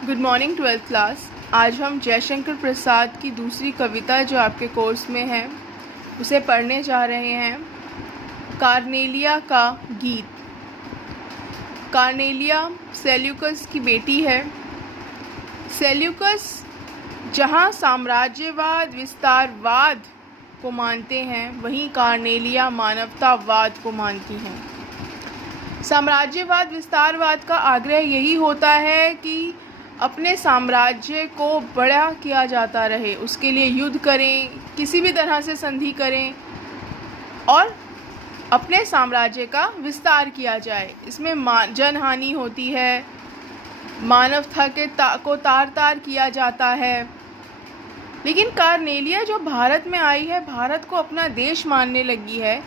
Good morning twelfth class. आज हम जयशंकर प्रसाद की दूसरी कविता जो आपके कोर्स में है उसे पढ़ने जा रहे हैं। कार्नेलिया का गीत। कार्नेलिया सेल्यूकस की बेटी है। सेल्यूकस जहाँ साम्राज्यवाद विस्तारवाद को मानते हैं, वहीं कार्नेलिया मानवतावाद को मानती हैं। साम्राज्यवाद विस्तारवाद का आग्रह यही होता है कि अपने साम्राज्य को बड़ा किया जाता रहे, उसके लिए युद्ध करें, किसी भी तरह से संधि करें और अपने साम्राज्य का विस्तार किया जाए। इसमें जनहानि होती है, मानवता को तार तार किया जाता है। लेकिन कार्नेलिया जो भारत में आई है, भारत को अपना देश मानने लगी है,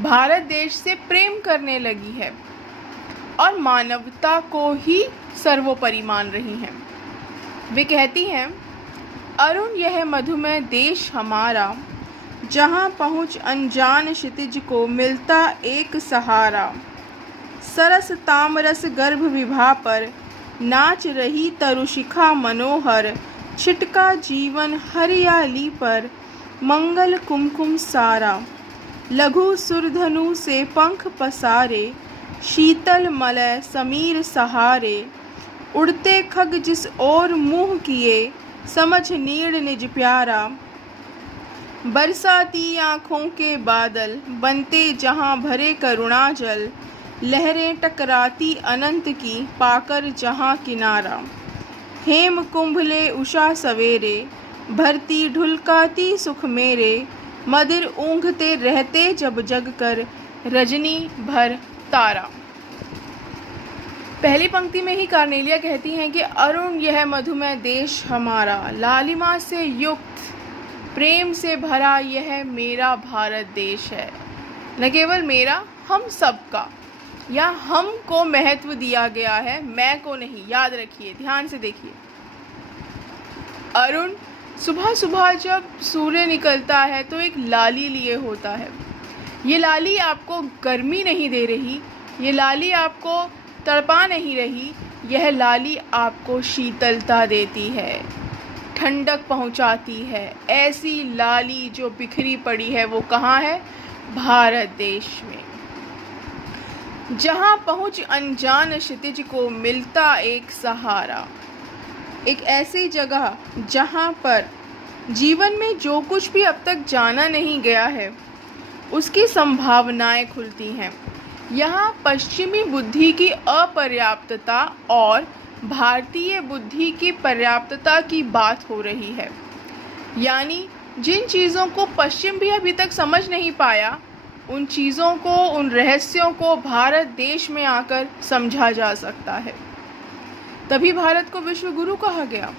भारत देश से प्रेम करने लगी है और मानवता को ही सर्वोपरि मान रही हैं। वे कहती हैं, अरुण यह मधुमय देश हमारा, जहाँ पहुँच अनजान क्षितिज को मिलता एक सहारा। सरस तामरस गर्भ विभा पर नाच रही तरुशिखा मनोहर, छिटका जीवन हरियाली पर मंगल कुमकुम सारा। लघु सुरधनु से पंख पसारे, शीतल मलय समीर सहारे। उड़ते खग जिस ओर मुँह किए, समझ नीड़ निज प्यारा। बरसाती आँखों के बादल बनते जहाँ भरे करुणा जल, लहरें टकराती अनंत की पाकर जहाँ किनारा। हेम कुंभले उषा सवेरे, भरती ढुलकाती सुख मेरे। मदिर ऊँघते रहते जब जग कर, रजनी भर तारा। पहली पंक्ति में ही कार्नेलिया कहती हैं कि अरुण यह मधुमय देश हमारा, लालिमा से युक्त प्रेम से भरा यह मेरा भारत देश है। न केवल मेरा, हम सबका, या हमको महत्व दिया गया है, मैं को नहीं। याद रखिए, ध्यान से देखिए। अरुण सुबह सुबह जब सूर्य निकलता है तो एक लाली लिए होता है। ये लाली आपको गर्मी नहीं दे रही, ये लाली आपको तड़पा नहीं रही, यह लाली आपको शीतलता देती है, ठंडक पहुंचाती है। ऐसी लाली जो बिखरी पड़ी है वो कहाँ है? भारत देश में। जहाँ पहुँच अनजान क्षितिज को मिलता एक सहारा। एक ऐसी जगह जहाँ पर जीवन में जो कुछ भी अब तक जाना नहीं गया है उसकी संभावनाएं खुलती हैं। यहाँ पश्चिमी बुद्धि की अपर्याप्तता और भारतीय बुद्धि की पर्याप्तता की बात हो रही है। यानी जिन चीज़ों को पश्चिम भी अभी तक समझ नहीं पाया, उन चीज़ों को, उन रहस्यों को भारत देश में आकर समझा जा सकता है। तभी भारत को विश्व गुरु कहा गया।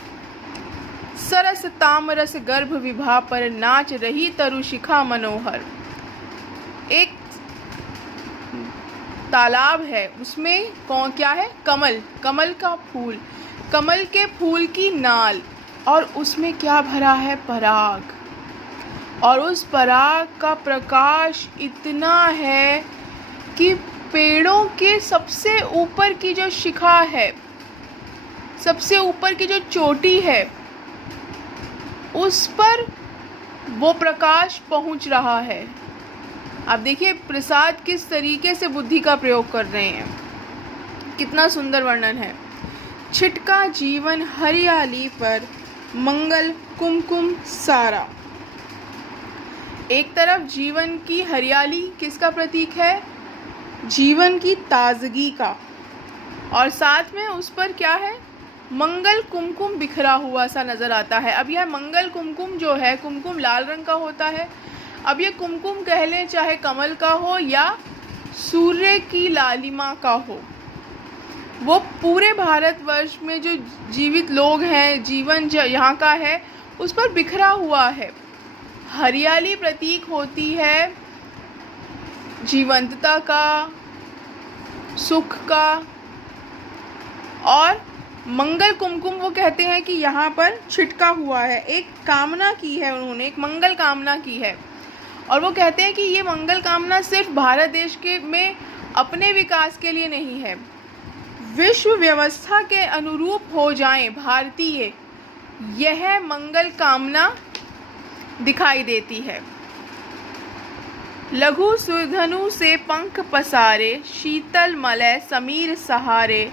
सरस तामरस गर्भ विभा पर नाच रही तरुशिखा मनोहर। एक तालाब है, उसमें क्या है? कमल, कमल का फूल, कमल के फूल की नाल, और उसमें क्या भरा है? पराग। और उस पराग का प्रकाश इतना है कि पेड़ों के सबसे ऊपर की जो शिखा है, सबसे ऊपर की जो चोटी है, उस पर वो प्रकाश पहुंच रहा है। आप देखिए प्रसाद किस तरीके से बुद्धि का प्रयोग कर रहे हैं, कितना सुंदर वर्णन है। छिटका जीवन हरियाली पर मंगल कुमकुम सारा। एक तरफ जीवन की हरियाली किसका प्रतीक है? जीवन की ताजगी का, और साथ में उस पर क्या है? मंगल कुमकुम बिखरा हुआ सा नज़र आता है। अब यह मंगल कुमकुम जो है, कुमकुम लाल रंग का होता है। अब ये कुमकुम कह लें, चाहे कमल का हो या सूर्य की लालिमा का हो, वो पूरे भारतवर्ष में जो जीवित लोग हैं, जीवन जो यहाँ का है, उस पर बिखरा हुआ है। हरियाली प्रतीक होती है जीवंतता का, सुख का, और मंगल कुमकुम वो कहते हैं कि यहाँ पर छिटका हुआ है। एक कामना की है उन्होंने, एक मंगल कामना की है, और वो कहते हैं कि ये मंगल कामना सिर्फ भारत देश के में अपने विकास के लिए नहीं है, विश्व व्यवस्था के अनुरूप हो जाएं भारतीय, यह मंगल कामना दिखाई देती है। लघु सुरधनु से पंख पसारे, शीतल मलय समीर सहारे,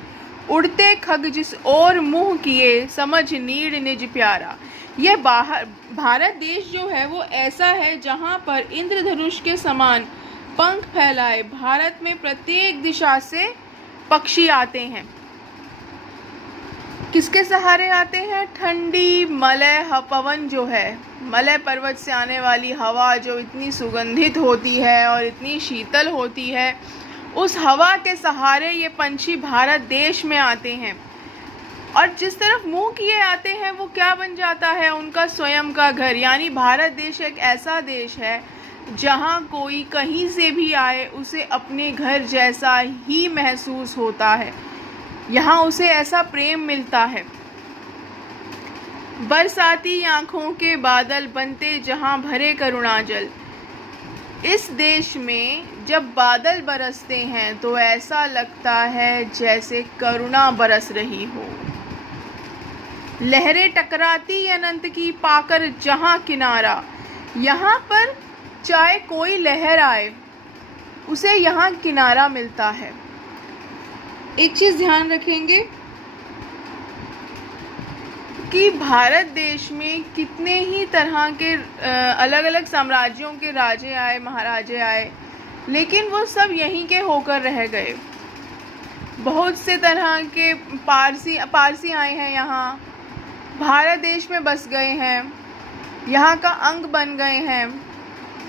उड़ते खग जिस ओर मुँह किए, समझ नीड़ निज प्यारा। यह भारत देश जो है वो ऐसा है जहाँ पर इंद्रधनुष के समान पंख फैलाए भारत में प्रत्येक दिशा से पक्षी आते हैं। किसके सहारे आते हैं? ठंडी मलय पवन जो है, मलय पर्वत से आने वाली हवा जो इतनी सुगंधित होती है और इतनी शीतल होती है, उस हवा के सहारे ये पंछी भारत देश में आते हैं। और जिस तरफ मुंह किए आते हैं वो क्या बन जाता है? उनका स्वयं का घर। यानी भारत देश एक ऐसा देश है जहाँ कोई कहीं से भी आए उसे अपने घर जैसा ही महसूस होता है, यहाँ उसे ऐसा प्रेम मिलता है। बरसाती आँखों के बादल बनते जहाँ भरे करुणाजल। इस देश में जब बादल बरसते हैं तो ऐसा लगता है जैसे करुणा बरस रही हो। लहरें टकराती अनंत की पाकर जहाँ किनारा, यहाँ पर चाहे कोई लहर आए उसे यहाँ किनारा मिलता है। एक चीज़ ध्यान रखेंगे कि भारत देश में कितने ही तरह के अलग अलग साम्राज्यों के राजे आए, महाराजे आए, लेकिन वो सब यहीं के होकर रह गए। बहुत से तरह के पारसी आए हैं, यहाँ भारत देश में बस गए हैं, यहाँ का अंग बन गए हैं।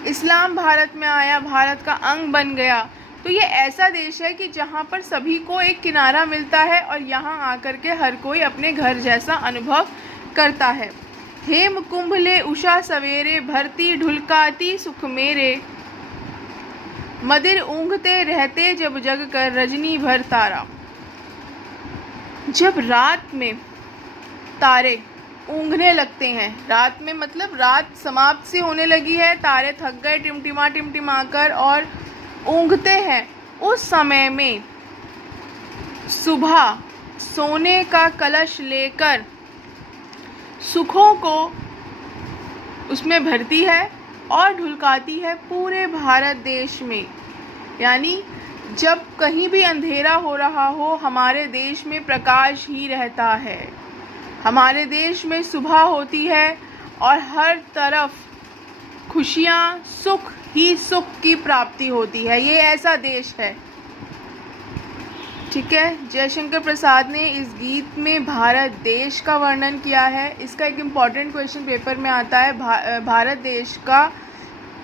इस्लाम भारत में आया, भारत का अंग बन गया। तो ये ऐसा देश है कि जहाँ पर सभी को एक किनारा मिलता है और यहाँ आकर के हर कोई अपने घर जैसा अनुभव करता है। हेम कुंभ ले उषा सवेरे, भरती ढुलकाती सुख मेरे, मदिर ऊँघते रहते जब जग कर रजनी भर तारा। जब रात में तारे ऊँघने लगते हैं, रात में मतलब रात समाप्त सी होने लगी है, तारे थक गए टिमटिमा कर और ऊँघते हैं, उस समय में सुबह सोने का कलश लेकर सुखों को उसमें भरती है और ढुलकाती है पूरे भारत देश में। यानी जब कहीं भी अंधेरा हो रहा हो, हमारे देश में प्रकाश ही रहता है। हमारे देश में सुबह होती है और हर तरफ खुशियाँ, सुख ही सुख की प्राप्ति होती है। ये ऐसा देश है। ठीक है, जयशंकर प्रसाद ने इस गीत में भारत देश का वर्णन किया है। इसका एक इम्पॉर्टेंट क्वेश्चन पेपर में आता है, भारत देश का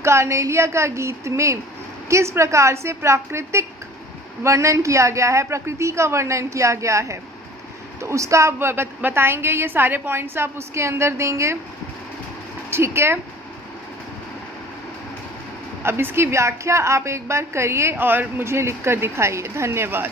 कार्नेलिया का गीत में किस प्रकार से प्राकृतिक वर्णन किया गया है, प्रकृति का वर्णन किया गया है। तो उसका आप बताएंगे, ये सारे पॉइंट्स आप उसके अंदर देंगे। ठीक है, अब इसकी व्याख्या आप एक बार करिए और मुझे लिखकर दिखाइए। धन्यवाद।